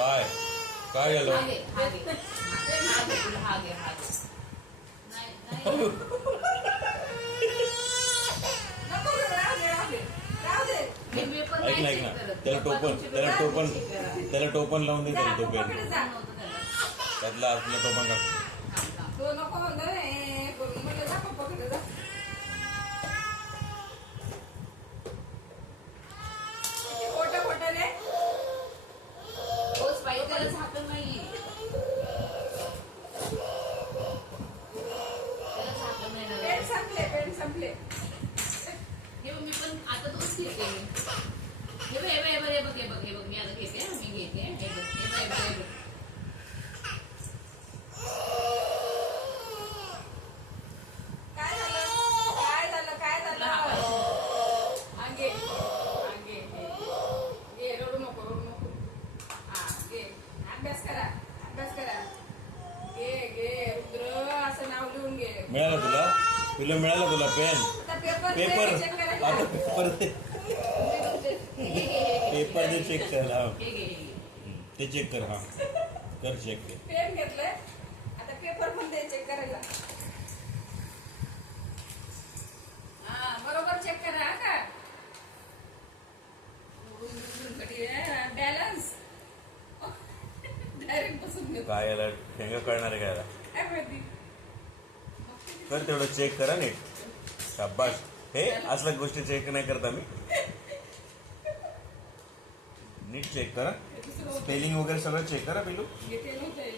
काय? काय झालं ऐक नाही ना ऐक ना. त्याला टोपन त्याला टोपन. त्याला टोपन लावून दे त्याला टोपन. त्यातला आपलं टोपन काढ. त्याला झाकण नाहीये. त्याला झाकण नाही ना. पेन संपले पेन संपले हे बघ, मी पण आता तोच घेते हे बघ हे बघ हे बघ हे बघ हे बघ मी आता घेते हा, मी घेते हे बघ काय झालं काय झालं काय झालं अंगे अंगे घे रडू नको रडू नको हा घे अभ्यास करा अभ्यास करा. घे घे रुद्र असं नाव लिहून घे. मिळालं तुला? तुला मिळालं तुला पेन? आता पेपर पेपर? चेक आता पेपर दे. पेपर दे चेक कर हा घे, घे. ते चेक कर हा. कर चेक पेन घेतलंय. आता पेपर पण दे चेक करायला हा बरोबर चेक करा हा का बॅलन्स डायरेक्ट बसून घेतो काय याला ठेंगा कळणार आहे काय याला कर तेवढं चेक करा नीट. शाबाश हे असल्या गोष्टी चेक नाही करत आम्ही. नीट चेक करा. स्पेलिंग वगैरे सगळं चेक करा पिलू. हे ते नव्हतं हे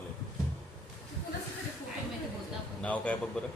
आले. बोलता नाव काय बघ बरं?